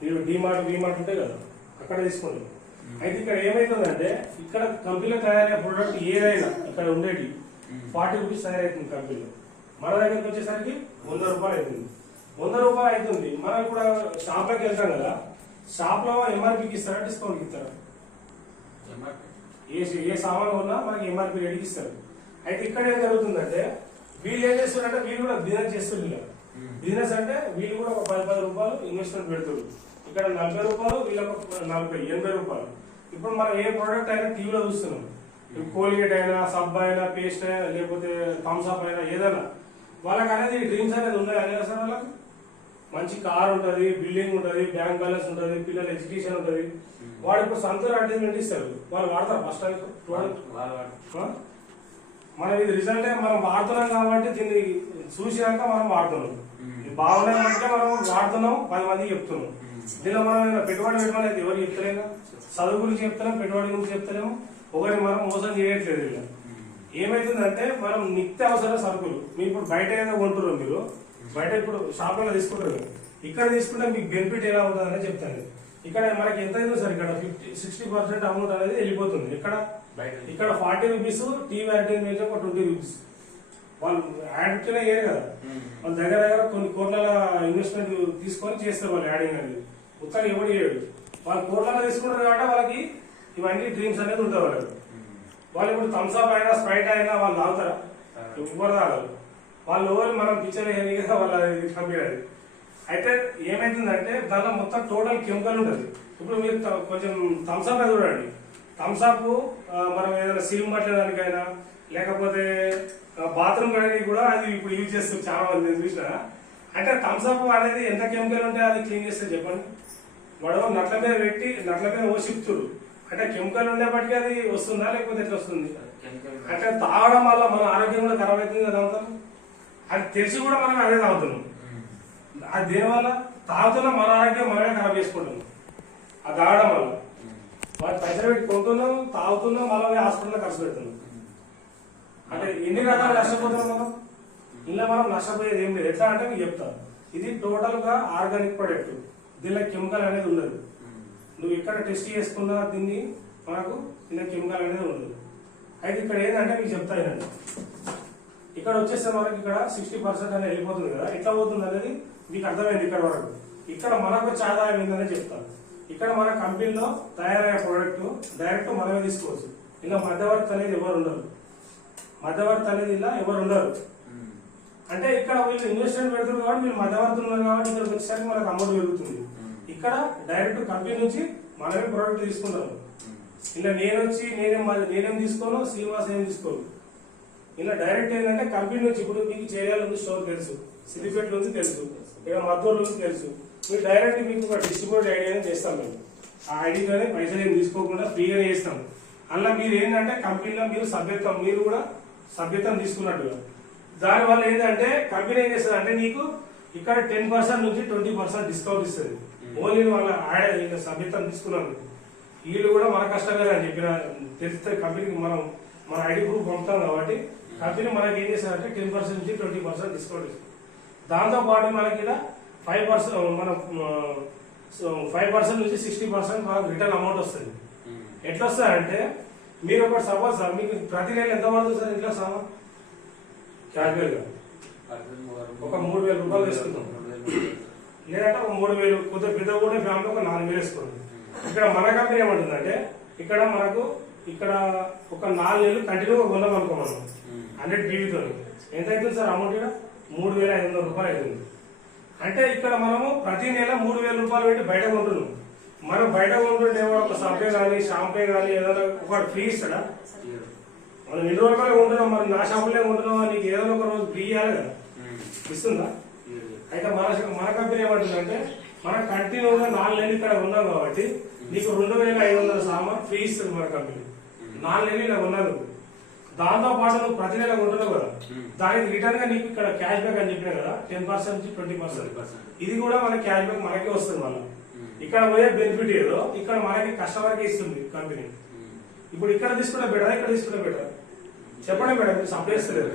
మీరు డిమార్ట్ డిమార్ట్ ఉంటాయి కదా అక్కడ తీసుకోండి. అయితే ఇక్కడ ఏమైతుందంటే ఇక్కడ కంపెనీలో తయారయ్యే ప్రోడక్ట్ ఏదైనా ఇక్కడ ఉండేటి ఫార్టీ రూపీస్ తయారవుతుంది కంపెనీలో. మన దగ్గరికి వచ్చేసరికి వంద రూపాయలు అవుతుంది. వంద రూపాయలు అవుతుంది. మనం కూడా షాప్లోకి వెళ్తాం కదా షాప్లో ఎంఆర్పీకి ఇస్తారా డిస్కౌంట్కి ఇస్తారా? ఏ ఏ సామాన్ ఉన్నా మనకి ఎంఆర్పీ రెడీకి ఇస్తారు. అయితే ఇక్కడ ఏం జరుగుతుందంటే వీళ్ళు ఏం చేస్తున్నారంటే వీళ్ళు కూడా బిజినెస్ చేస్తున్నారు. బిజినెస్ అంటే వీళ్ళు కూడా ఒక పది పది రూపాయలు ఇన్వెస్ట్మెంట్ పెడుతున్నారు ఇక్కడ నలభై రూపాయలు వీళ్ళకి ఒక నలభై ఎనభై రూపాయలు. ఇప్పుడు మనం ఏ ప్రోడక్ట్ అయినా టీవీలో చూస్తున్నాం. కోల్గేట్ అయినా సబ్ అయినా పేస్ట్ అయినా లేకపోతే థమ్స్ అప్ అయినా ఏదైనా. వాళ్ళకి అనేది డ్రీమ్స్ అనేది ఉన్నాయి. అనే సార్ వాళ్ళకి? మంచి కార్ ఉంటుంది బిల్డింగ్ ఉంటుంది బ్యాంక్ బ్యాలెన్స్ ఉంటుంది పిల్లల ఎడ్యుకేషన్ ఉంటుంది. వాడు ఇప్పుడు సంతూర్ అడ్వర్టైజ్మెంట్ ఇస్తారు వాళ్ళు వాడతారు ఫస్ట్? మనం ఇది రిజల్ట్ మనం వాడుతున్నాం కాబట్టి దీన్ని చూసినాక మనం వాడుతున్నాం. బాగున్నాయి అంటే మనం వాడుతున్నాం పది మందికి చెప్తున్నాం. దీనిలో మనం పెట్టుబడి పెట్టమని ఎవరు చెప్తలేము చదువు గురించి చెప్తలేం పెట్టుబడి గురించి చెప్తలేము ఒకరిని మనం మోసం చేయట్లేదు ఇలా ఏమైతుందంటే మనం నిత్య అవసర సరుకులు. మీరు ఇప్పుడు బయట ఏదో కొంటున్నారు మీరు? బయట ఇప్పుడు షాపులో తీసుకుంటారు. ఇక్కడ తీసుకుంటే మీకు బెనిఫిట్ ఎలా ఉంటుందని చెప్తాను ఇక్కడ మనకి ఎంత అయిందో సార్ ఇక్కడ ఫిఫ్టీ సిక్స్టీ పర్సెంట్ అమౌంట్ అనేది వెళ్ళిపోతుంది. ఇక్కడ ఇక్కడ ఫార్టీ రూపీస్ టీవీ అడ్వర్టైజ్మెంట్ ఒక ట్వంటీ రూపీస్ వాళ్ళు యాడ్ అయ్యారు కదా. వాళ్ళ దగ్గర దగ్గర కొన్ని కోట్ల ఇన్వెస్ట్మెంట్ తీసుకొని చేస్తారు వాళ్ళు యాడింగ్ అనేది ఉత్తరం ఎవడు చేయడు. వాళ్ళు కోట్లలో తీసుకుంటారు కాబట్టి వాళ్ళకి ఇవన్నీ డ్రీమ్స్ అనేది ఉంటాయి వాళ్ళకి. వాళ్ళు ఇప్పుడు థమ్స్ అప్ అయినా స్ప్రైట్ అయినా వాళ్ళు తాగుతారా? ఎవరు తాగరు. వాళ్ళు ఎవరు మనం పిక్చర్ కదా వాళ్ళ కంపెనీ అది అయితే ఏమైతుందంటే దానిలో మొత్తం టోటల్ కెమికల్ ఉంటుంది. ఇప్పుడు మీరు కొంచెం థమ్స్ అప్ చూడండి. థమ్స్ అప్ మనం ఏదైనా సిమ్ పట్టడానికైనా లేకపోతే బాత్రూమ్ కడగడానికి కూడా అది ఇప్పుడు యూజ్ చేస్తుంది చాలా మంది నేను చూసిన అంటే థమ్స్ అప్ అనేది ఎంత కెమికల్ ఉంటే అది క్లీన్ చేస్తే చెప్పండి. వాడు నట్ల మీద పెట్టి నట్ల మీద ఓసిపుతుడు అంటే కెమికల్ ఉండేప్పటికీ అది వస్తుందా లేకపోతే ఎట్లా వస్తుంది? అంటే తాగడం వల్ల మన ఆరోగ్యం కూడా ఖరాబ్ అవుతుంది కదా అంతా? అది తెలిసి కూడా మనం అదే తాగుతున్నాం. అది దేనివల్ల తాగుతున్న మన ఆరోగ్యం మనమే ఖరాబ్ చేసుకుంటున్నాం. అది తాగడం వల్ల. వాటి పైసలు పెట్టి కొంటున్నాం తాగుతున్నాం మళ్ళీ హాస్పిటల్లో ఖర్చు పెడుతున్నాం. అంటే ఎన్ని రకాలు నష్టపోతున్నాం మనం? ఇలా మనం నష్టపోయేది ఏం లేదు. ఎట్లా అంటే మీకు చెప్తాను ఇది టోటల్గా ఆర్గానిక్ ప్రొడక్ట్. దీనిలో కెమికల్ అనేది ఉండదు. నువ్వు ఎక్కడ టెస్ట్ చేసుకున్నా దీన్ని మనకు దీనిలో కెమికల్ అనేది ఉండదు. అయితే ఇక్కడ ఏంటంటే మీకు చెప్తానండి ఇక్కడ వచ్చేస్తే మనకి ఇక్కడ సిక్స్టీ పర్సెంట్ అనేది వెళ్ళిపోతుంది కదా. ఎట్లా పోతుంది అనేది మీకు అర్థమైంది ఇక్కడ వరకు. ఇక్కడ మనకు ఆదాయం ఏంటనే చెప్తాను ఇక్కడ మన కంపెనీలో తయారయ్యే ప్రోడక్ట్ డైరెక్ట్ మనమే తీసుకోవచ్చు. ఇలా మధ్యవర్తి అనేది ఎవరు ఉండరు. మధ్యవర్తి అనేది ఇలా ఎవరు ఉండరు. అంటే ఇక్కడ వీళ్ళు ఇన్వెస్ట్మెంట్ పెడుతున్నారు కాబట్టి వీళ్ళు మధ్యవర్తులు ఉన్నారు కాబట్టి ఇక్కడికి వచ్చేసరికి మనకు అమౌంట్ పెరుగుతుంది. ఇక్కడ డైరెక్ట్ కంపెనీ నుంచి మనమే ప్రోడక్ట్ తీసుకుంటాము. ఇలా నేను వచ్చి నేనేం మరి- నేనేం తీసుకోను శ్రీనివాస్ ఏం తీసుకోను. ఇలా డైరెక్ట్ ఏంటంటే కంపెనీ నుంచి ఇప్పుడు మీకు చేయాలి ఉంది స్టోర్ తెలుసు. సిద్దిపేట నుంచి తెలుసు. ఇక మద్దూరు నుంచి తెలుసు. మీరు డైరెక్ట్ మీకు ఒక డిస్ట్రిబ్యూటర్ ఐడి అనేది చేస్తాం మేము. ఆ ఐడితోనే పైసలు ఏం తీసుకోకుండా ఫ్రీగానే చేస్తాం. అలా మీరు ఏంటంటే కంపెనీలో మీరు సభ్యత్వం మీరు కూడా సభ్యత్వం తీసుకున్నట్టుగా. దానివల్ల ఏంటంటే కంపెనీ ఏం చేస్తుంది అంటే నీకు ఇక్కడ టెన్ పర్సెంట్ నుంచి ట్వంటీ పర్సెంట్ డిస్కౌంట్ ఇస్తుంది. ఓన్లీ వాళ్ళ యాడ్ ఇంకా సభ్యత్వం తీసుకున్నాను వీళ్ళు కూడా మన కష్టమే అని చెప్పిన తెలిస్తే కంపెనీకి మనం మన ఐడి ప్రూఫ్ పంపుతాం కాబట్టి కంపెనీ మనకి ఏం చేస్తారంటే టెన్ పర్సెంట్ నుంచి ట్వంటీ పర్సెంట్ డిస్కౌంట్ ఇస్తుంది. దాంతో పాటు మనకి ఇలా ఫైవ్ పర్సెంట్ మనం ఫైవ్ పర్సెంట్ నుంచి సిక్స్టీ పర్సెంట్ మనకు రిటర్న్ అమౌంట్ వస్తుంది. ఎట్లా వస్తాయంటే మీరు ఒకటి సపోజ్ సార్ మీకు ప్రతి నెల ఎంత పడుతుంది సార్ ఇంట్లో సామాన్? క్యాల్కులేట్గా ఒక మూడు వేల రూపాయలు తీసుకుంటాం. లేదంటే ఒక మూడు వేలు కొద్దిగా పెద్ద కూడా ఫ్యామిలీ ఒక నాలుగు వేలు వేసుకోండి. ఇక్కడ మన కంపెనీ ఏమంటుందంటే ఇక్కడ మనకు ఇక్కడ ఒక నాలుగు వేలు కంటిన్యూగా కొన్నాం అనుకో మనం హండ్రెడ్ టీవీతో ఎంత అవుతుంది సార్ అమౌంట్ ఇక్కడ? మూడు వేల ఐదు వందల రూపాయలు అవుతుంది. అంటే ఇక్కడ మనము ప్రతి నెల మూడు వేల రూపాయలు పెట్టి బయట కొంటున్నాం. మనం బయట వాడు ఒక సబ్బే కానీ షాంపే కానీ ఏదైనా ఒకటి ఫ్రీ ఇస్తాడా? మనం ఎన్ని రోజులు కొంటున్నాం? మరి నా షాపులే కొంటున్నాం నీకు ఏదైనా ఒక రోజు ఫ్రీ ఇవ్వాలి కదా? ఇస్తుందా? అయితే మన మన కంపెనీ ఏమంటుందంటే మనం కంటిన్యూగా నాలుగు నెలలు ఇక్కడ ఉన్నాం కాబట్టి నీకు రెండు వేల ఐదు వందల సామాన్ ఫ్రీ ఇస్తుంది మన కంపెనీ. నాలుగు నెలలు ఇలా ఉన్నాను దాంతో పాటు నువ్వు ప్రతి నెల ఉంటున్నావు కదా? దానికి రిటర్న్గా నీకు ఇక్కడ క్యాష్ బ్యాక్ అని చెప్పిన కదా టెన్ పర్సెంట్ నుంచి ట్వంటీ పర్సెంట్ ఇది కూడా మన క్యాష్ బ్యాక్ మనకే వస్తుంది మళ్ళీ. ఇక్కడ పోయే బెనిఫిట్ ఏదో ఇక్కడ మనకి కస్టమర్కి ఇస్తుంది కంపెనీ ఇప్పుడు ఇక్కడ తీసుకుంటే బెటర్ ఇక్కడ తీసుకుంటే బెటర్ చెప్పండి మేడం మీరు సప్లై చేస్తలేరు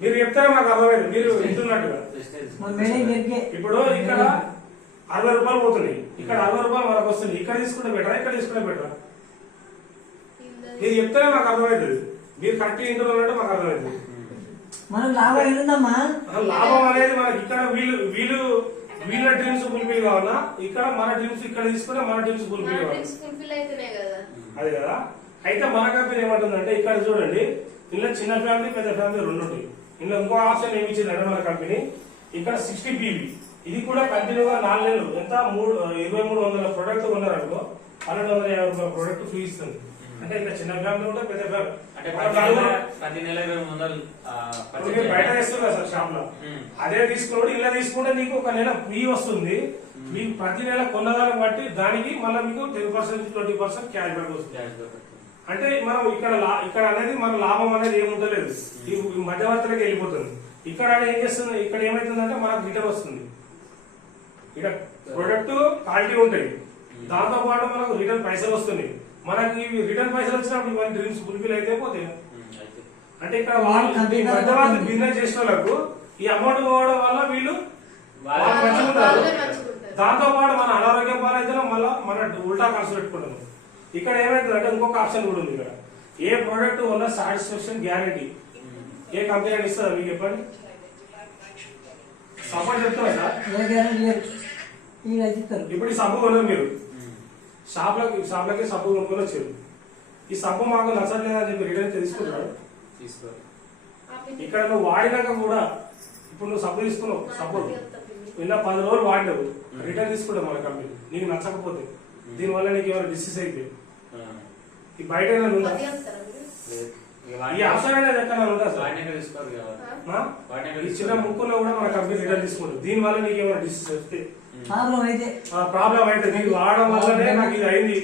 మీరు చెప్తారా నాకు అర్థమైంది. మీరు వింటున్నట్టుగా. ఇప్పుడు ఇక్కడ అరవై రూపాయలు పోతున్నాయి. ఇక్కడ అరవై రూపాయలు మనకు వస్తుంది. ఇక్కడ తీసుకుంటే బెటరా ఇక్కడ తీసుకుంటే బెటరా మీరు చెప్తేనే మాకు అర్థమవుతుంది మీరు కరెక్ట్ ఇంట్లో ఉన్నట్టు మాకు అర్థమవుతుంది మనం లాభం లాభం అనేది మనకి ఇక్కడ వీళ్ళు వీళ్ళు వీళ్ళ డ్రీమ్స్ ఫుల్ఫిల్ కావాలా? ఇక్కడ మన డ్రీమ్స్ ఇక్కడ తీసుకుంటే మన డ్రీమ్స్ ఫుల్ఫిల్ కావాలి. ఫుల్ఫిల్ అవుతున్నాయి కదా. అది కదా? అయితే మన కంపెనీ ఏమంటుందంటే ఇక్కడ చూడండి ఇందులో చిన్న ఫ్యామిలీ పెద్ద ఫ్యామిలీ రెండు ఉంటాయి ఇందులో ఇంకో ఆప్షన్ ఏమి ఇచ్చిందంటే మన కంపెనీ ఇక్కడ సిక్స్టీ పీవీ ఇది కూడా కంటిన్యూగా నాలుగు నెలలు. ఎంత? మూడు ఇరవై మూడు వందల ప్రొడక్ట్ ఉన్నారనుకో పన్నెండు వందల యాభై రూపాయల ప్రొడక్ట్ ఫ్రీ ఇస్తుంది. అంటే ఇక్కడ చిన్న ఫ్యామిలీ ఉంటే పెద్ద ఫ్యామిలీ. అంటే ప్రతి నెల ఇరవై వందలు బయట సార్ షాప్లో. అదే తీసుకున్నాడు ఇలా తీసుకుంటే నీకు ఒక నెల ఫ్రీ వస్తుంది. మీకు ప్రతి నెల కొన్నదాన్ని బట్టి దానికి మళ్ళీ మీకు ten percent twenty percent cash back వస్తుంది. అంటే మనం ఇక్కడ ఇక్కడ అనేది మన లాభం అనేది ఏముంటలేదు ఈ ఈ మధ్యవర్తులకు వెళ్ళిపోతుంది. ఇక్కడ ఏం చేస్తుంది? ఇక్కడ ఏమైతుందంటే మనకు రిటర్న్ వస్తుంది. ఇక్కడ ప్రొడక్ట్ క్వాలిటీ ఉంటాయి. దాంతో పాటు మనకు రిటర్న్ పైసలు వస్తుంది మనకి ఇవి రిటర్న్ పైసలు వచ్చినప్పుడు ఇవన్నీ డ్రీమ్స్ ఫుల్ఫిల్ అయితే పోతాయి. అయితే. అంటే ఇక్కడ వాళ్ళు బిజినెస్ చేసిన వాళ్ళకు ఈ అమౌంట్ పోవడం వల్ల వీళ్ళు వాళ్ళు వాళ్ళ- మంచిగా ఉంటారు. వాళ్ళే మంచిగా ఉంటారు. దాంతో పాటు మన అనారోగ్యం పాలైతే మళ్ళీ మన ఉల్టా ఖర్చు పెట్టుకుంటాం ఇక్కడ ఏమైతుంది అంటే ఇంకొక ఆప్షన్ కూడా ఉంది ఇక్కడ. ఏ ప్రోడక్ట్ ఉన్న సాటిస్ఫాక్షన్ గ్యారంటీ ఏ కంపెనీ అని ఇస్తుందా మీకు చెప్పండి? సపోజ్ చెప్తున్నా సార్. ఇప్పుడు కొన్నారు మీరు. షాప్లకి షాప్లకి సబ్బు కొనుక్కొని వచ్చారు ఈ సబ్బు మాకు నచ్చట్లేదని చెప్పి రిటర్న్ తీసుకుంటాడు తీసుకో ఆ పిన్ని- ఇక్కడ నువ్వు వాడినాక కూడా ఇప్పుడు నువ్వు సబ్బు తీసుకున్నావు సబ్బు. ఇలా పది రోజులు వాడినావు. రిటర్న్ తీసుకుంటావు మన కంపెనీ. నీకు నచ్చకపోతే. దీనివల్ల నీకు ఏమైనా డిసీజ్ అయితే ఈ బయట ఈ వాడిని- అవసరం అనేది ఎక్కడ ఉందా సార్ వాడిని తీసుకోరు కదా. ఆ? ఆ? వాడిని ఈ చిన్న ముక్కులో కూడా మన కంపెనీ రిటర్న్ తీసుకుంటుంది. దీని వల్ల నీకు ఏమైనా డిసీజ్ వస్తే. ప్రాబ్లం అయితే ప్రాబ్లం అయితే నీకు వాడడం వల్లనే నాకు ఇది అయింది.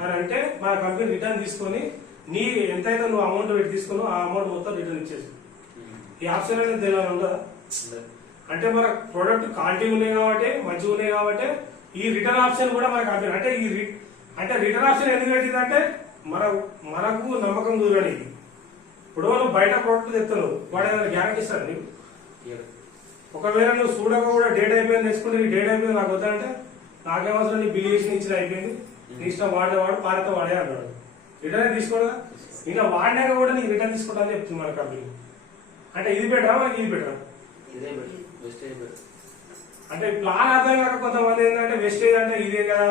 అని అంటే మన కంపెనీ రిటర్న్ తీసుకొని నీ ఎంతైతే నువ్వు అమౌంట్ పెట్టి తీసుకున్నావు ఆ అమౌంట్ మొత్తం రిటర్న్ ఇచ్చేసి. ఈ ఆప్షన్ అనేది తెలియాలి ఉండదా. అంటే మన ప్రోడక్ట్ క్వాలిటీ ఉన్నాయి కాబట్టి మంచిగా ఉన్నాయి కాబట్టి ఈ రిటర్న్ ఆప్షన్ కూడా మన కంపెనీ అంటే ఈ రి- అంటే రిటర్న్ ఆప్షన్ ఎందుకు పెట్టిందంటే మన మనకు నమ్మకం కుదరడానికి ఇప్పుడు నువ్వు బయట ప్రోడక్ట్ తెస్తాను వాడు ఏమైనా గ్యారంటీ ఇస్తాడు నీకు. ఒకవేళ నువ్వు చూడక కూడా డేట్ అయిపోయింది తెచ్చుకుంటే నీ డేట్ అయిపోయింది నాకు వద్దంటే నాకేమవసరం నీ బిల్ చేసి ఇచ్చిన అయిపోయింది. నీ ఇష్టం వాడే వాడు పారితే వాడే అన్నాడు. రిటర్న్ తీసుకోడా ఇంకా వాడినాక కూడా నీకు రిటర్న్ తీసుకుంటా అని చెప్తుంది మన కంపెనీ అంటే ఇది బెటరా మనకి ఇది బెటరా అంటే ప్లాన్ అర్థం కాక కొంతమంది ఏంటంటే వెస్టేజ్ అంటే ఇదే కదా